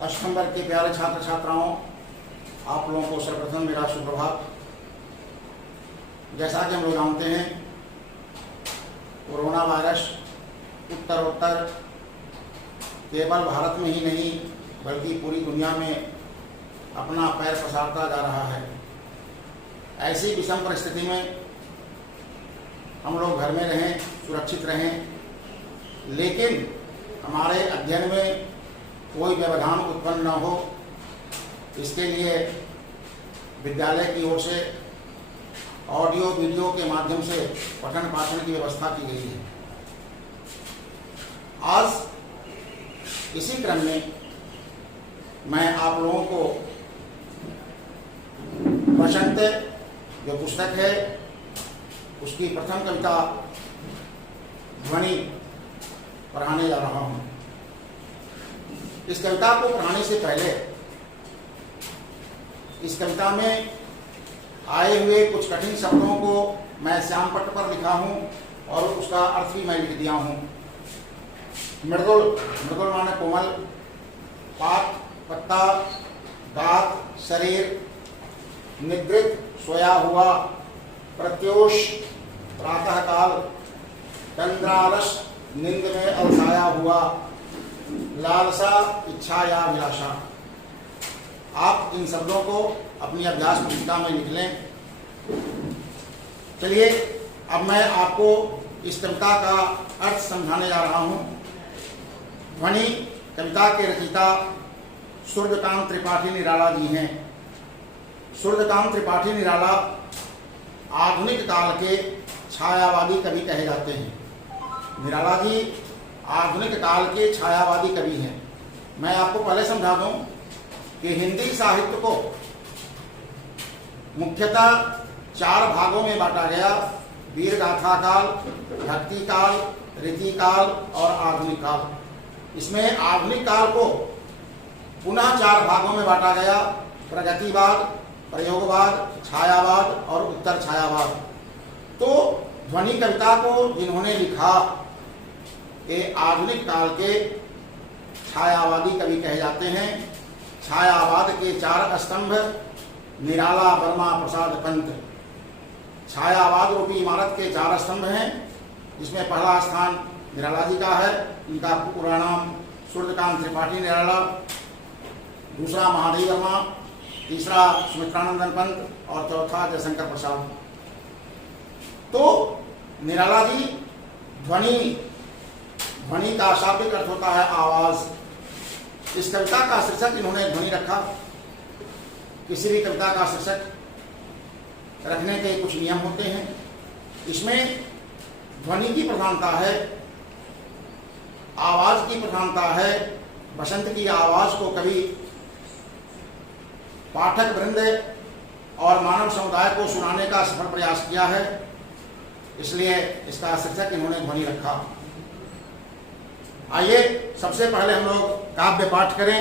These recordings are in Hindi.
अष्टम वर्ग के प्यारे छात्र छात्राओं, आप लोगों को सर्वप्रथम मेरा सुप्रभात। जैसा कि हम लोग जानते हैं, कोरोना वायरस उत्तरोत्तर केवल भारत में ही नहीं बल्कि पूरी दुनिया में अपना पैर पसारता जा रहा है। ऐसी विषम परिस्थिति में हम लोग घर में रहें, सुरक्षित रहें, लेकिन हमारे अध्ययन में कोई व्यवधान उत्पन्न न हो, इसके लिए विद्यालय की ओर से ऑडियो वीडियो के माध्यम से पठन पाठन की व्यवस्था की गई है। आज इसी क्रम में मैं आप लोगों को बसंत जो पुस्तक है उसकी प्रथम कविता ध्वनि पढ़ाने जा रहा हूँ। इस कविता को पढ़ाने से पहले इस कविता में आए हुए कुछ कठिन शब्दों को मैं श्यामपट्ट पर लिखा हूँ और उसका अर्थ भी मैं लिख दिया हूँ। मृदुल, मृदुल माने कोमल, पात पत्ता, दांत शरीर, निद्रित सोया हुआ, प्रत्योष प्रातःकाल, चंद्रालस नींद में अलसाया हुआ, लालसा इच्छा या अभिलाषा। आप इन शब्दों को अपनी अभ्यास पुस्तिका में लिख लें। चलिए अब मैं आपको इस कविता का अर्थ समझाने जा रहा हूँ। ध्वनि कविता के रचयिता सूर्यकांत त्रिपाठी निराला जी हैं। सूर्यकांत त्रिपाठी निराला आधुनिक काल के छायावादी कवि कहे जाते हैं। निराला जी आधुनिक काल के छायावादी कवि हैं। मैं आपको पहले समझा दूं कि हिंदी साहित्य को मुख्यतः 4 भागों में बांटा गया: वीर गाथा काल, भक्ति काल, रीति काल और आधुनिक काल। इसमें आधुनिक काल को पुनः 4 भागों में बांटा गया: प्रगतिवाद, प्रयोगवाद, छायावाद और उत्तर छायावाद। तो ध्वनि कविता को जिन्होंने लिखा ये आधुनिक काल के छायावादी कवि कहे जाते हैं। छायावाद के 4 स्तंभ निराला वर्मा प्रसाद पंत। छायावाद रूपी इमारत के 4 स्तंभ हैं, जिसमें पहला स्थान निराला जी का है। इनका पूरा नाम सूर्यकांत त्रिपाठी निराला, दूसरा महादेव वर्मा, तीसरा सुमित्रानंदन पंत और चौथा जयशंकर प्रसाद। तो निराला जी ध्वनि, ध्वनि का शाब्दिक अर्थ होता है आवाज। इस कविता का शीर्षक इन्होंने ध्वनि रखा। किसी भी कविता का शीर्षक रखने के कुछ नियम होते हैं। इसमें ध्वनि की प्रधानता है, आवाज की प्रधानता है। बसंत की आवाज को कभी पाठक वृंद और मानव समुदाय को सुनाने का सफल प्रयास किया है, इसलिए इसका शीर्षक इन्होंने ध्वनि रखा। आइए सबसे पहले हम लोग काव्य पाठ करें।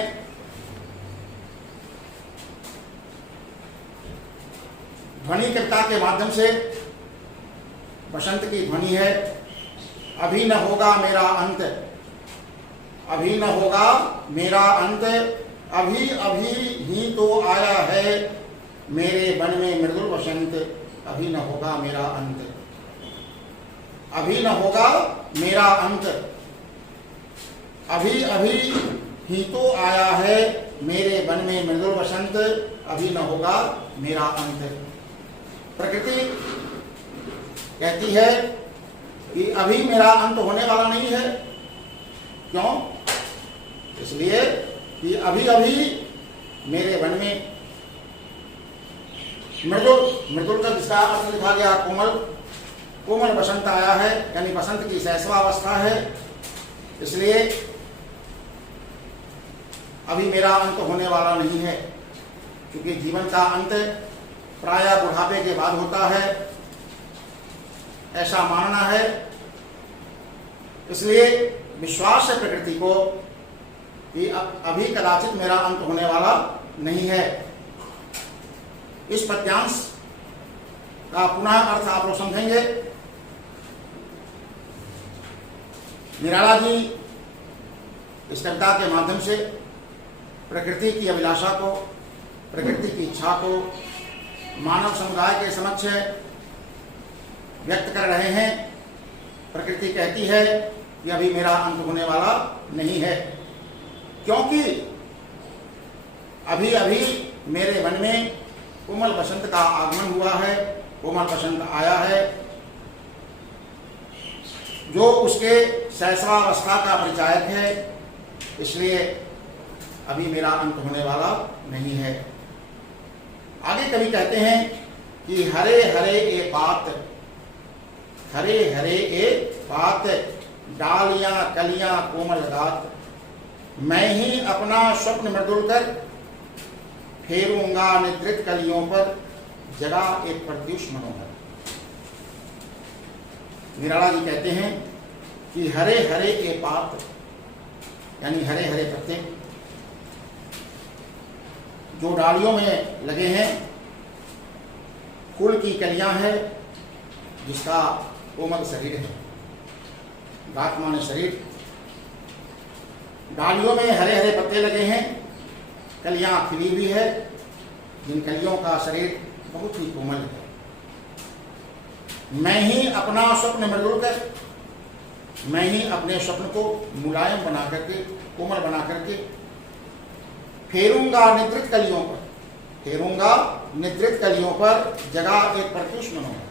ध्वनि कविता के माध्यम से बसंत की ध्वनि है: अभी न होगा मेरा अंत, अभी न होगा मेरा अंत, अभी अभी ही तो आया है मेरे वन में मृदुल बसंत, अभी न होगा मेरा अंत, अभी न होगा मेरा अंत, अभी अभी ही तो आया है मेरे वन में मृदुल बसंत, अभी न होगा मेरा अंत। प्रकृति कहती है कि अभी मेरा अंत होने वाला नहीं है। क्यों? इसलिए कि अभी अभी मेरे वन में मृदुल, मृदुल का जिसका अर्थ लिखा गया कोमल, कोमल बसंत आया है, यानी बसंत की शैशवावस्था है। इसलिए अभी मेरा अंत होने वाला नहीं है, क्योंकि जीवन का अंत प्रायः बुढ़ापे के बाद होता है, ऐसा मानना है। इसलिए विश्वास है प्रकृति को कि अभी कदाचित मेरा अंत होने वाला नहीं है। इस पद्यांश का पुनः अर्थ आप लोग समझेंगे। निराला जी इस कविता के माध्यम से प्रकृति की अभिलाषा को, प्रकृति की इच्छा को मानव समुदाय के समक्ष व्यक्त कर रहे हैं। प्रकृति कहती है कि अभी मेरा अंत होने वाला नहीं है, क्योंकि अभी अभी मेरे मन में कोमल बसंत का आगमन हुआ है, कोमल बसंत आया है, जो उसके सहसावस्था का परिचायक है। इसलिए अभी मेरा अंत होने वाला नहीं है। आगे कवि कहते हैं कि हरे हरे ए पात, हरे हरे ए पात, डालियां कलियां कोमल गात, मैं ही अपना स्वप्न मृदुल कर फेरूंगा निद्रित कलियों पर, जगा एक प्रत्युष मनोहर। निराला जी कहते हैं कि हरे हरे के पात यानी हरे हरे पत्ते जो डालियों में लगे हैं, फूल की कलियां हैं जिसका कोमल शरीर है, गात माने शरीर, डालियों में हरे हरे पत्ते लगे हैं, कलियां खिली हुई है, जिन कलियों का शरीर बहुत ही कोमल है। मैं ही अपना स्वप्न मृदुल कर, मैं ही अपने स्वप्न को मुलायम बना करके, कोमल बना करके फेरूंगा निद्रित कलियों पर, फेरूंगा निद्रित कलियों पर, जगा एक प्रत्युष मनोहर।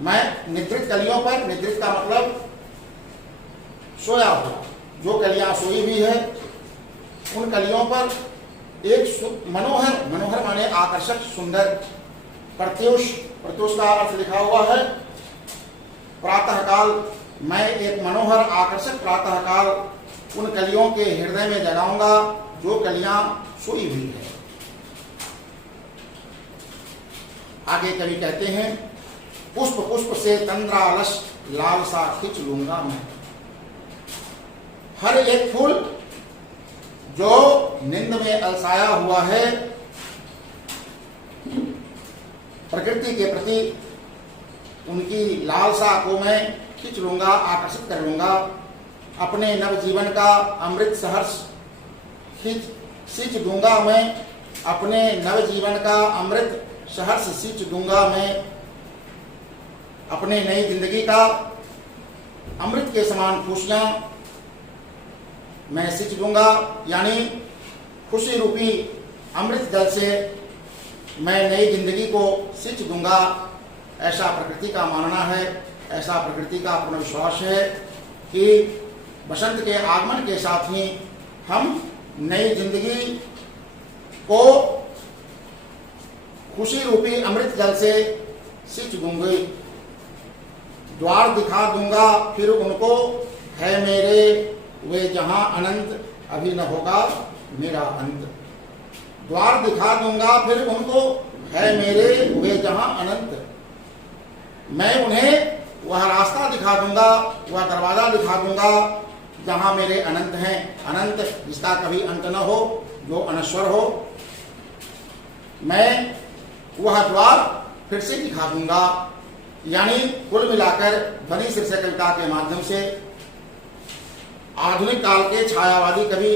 मैं निद्रित कलियों पर, निद्रित का मतलब सोया हुआ, जो कलियां सोई हुई है उन कलियों पर एक मनोहर, मनोहर माने आकर्षक, सुंदर, प्रत्युष, प्रत्युष का अर्थ लिखा हुआ है प्रातःकाल, मैं एक मनोहर आकर्षक प्रातःकाल उन कलियों के हृदय में जगाऊंगा जो कलियां सोई हुई है। आगे कवि कहते हैं पुष्प पुष्प से तंद्रालस लालसा खिंच लूंगा मैं। हर एक फूल जो निंद में अलसाया हुआ है, प्रकृति के प्रति उनकी लालसा को मैं खींच लूंगा, आकर्षित कर लूंगा। अपने नवजीवन का अमृत सहर्ष सींच दूंगा मैं, अपने नवजीवन का अमृत सहर्ष सींच दूंगा मैं, अपने नई जिंदगी का अमृत के समान खुशियां मैं सींच दूंगा। यानी खुशी रूपी अमृत जल से मैं नई जिंदगी को सींच दूंगा। ऐसा प्रकृति का मानना है, ऐसा प्रकृति का पूर्ण विश्वास है कि बसंत के आगमन के साथ ही हम नई जिंदगी को खुशी रूपी अमृत जल से सींच दूंगे, द्वार दिखा दूंगा फिर उनको, है मेरे वे जहां अनंत, अभी न होगा मेरा अंत। द्वार दिखा दूंगा फिर उनको, है मेरे वे जहां अनंत, मैं उन्हें वह रास्ता दिखा दूंगा, वह दरवाजा दिखा दूंगा जहां मेरे अनंत हैं। अनंत जिसका कभी अंत न हो, जो अनश्वर हो, मैं वह द्वार फिर से दिखा दूंगा। यानी कुल मिलाकर ध्वनि शीर्षक कविता के माध्यम से आधुनिक काल के छायावादी कवि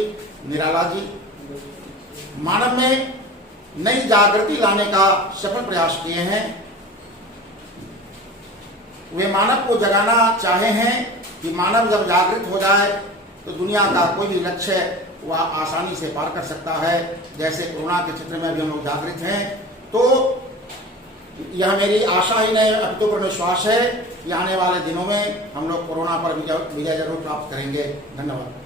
निराला जी मानव में नई जागृति लाने का सफल प्रयास किए हैं। वे मानव को जगाना चाहे हैं कि मानव जब जागृत हो जाए तो दुनिया का कोई भी लक्ष्य वह आसानी से पार कर सकता है। जैसे कोरोना के क्षेत्र में भी हम लोग जागृत हैं, तो यह मेरी आशा ही नहीं अपितु पर विश्वास है कि आने वाले दिनों में हम लोग कोरोना पर विजय जरूर प्राप्त करेंगे। धन्यवाद।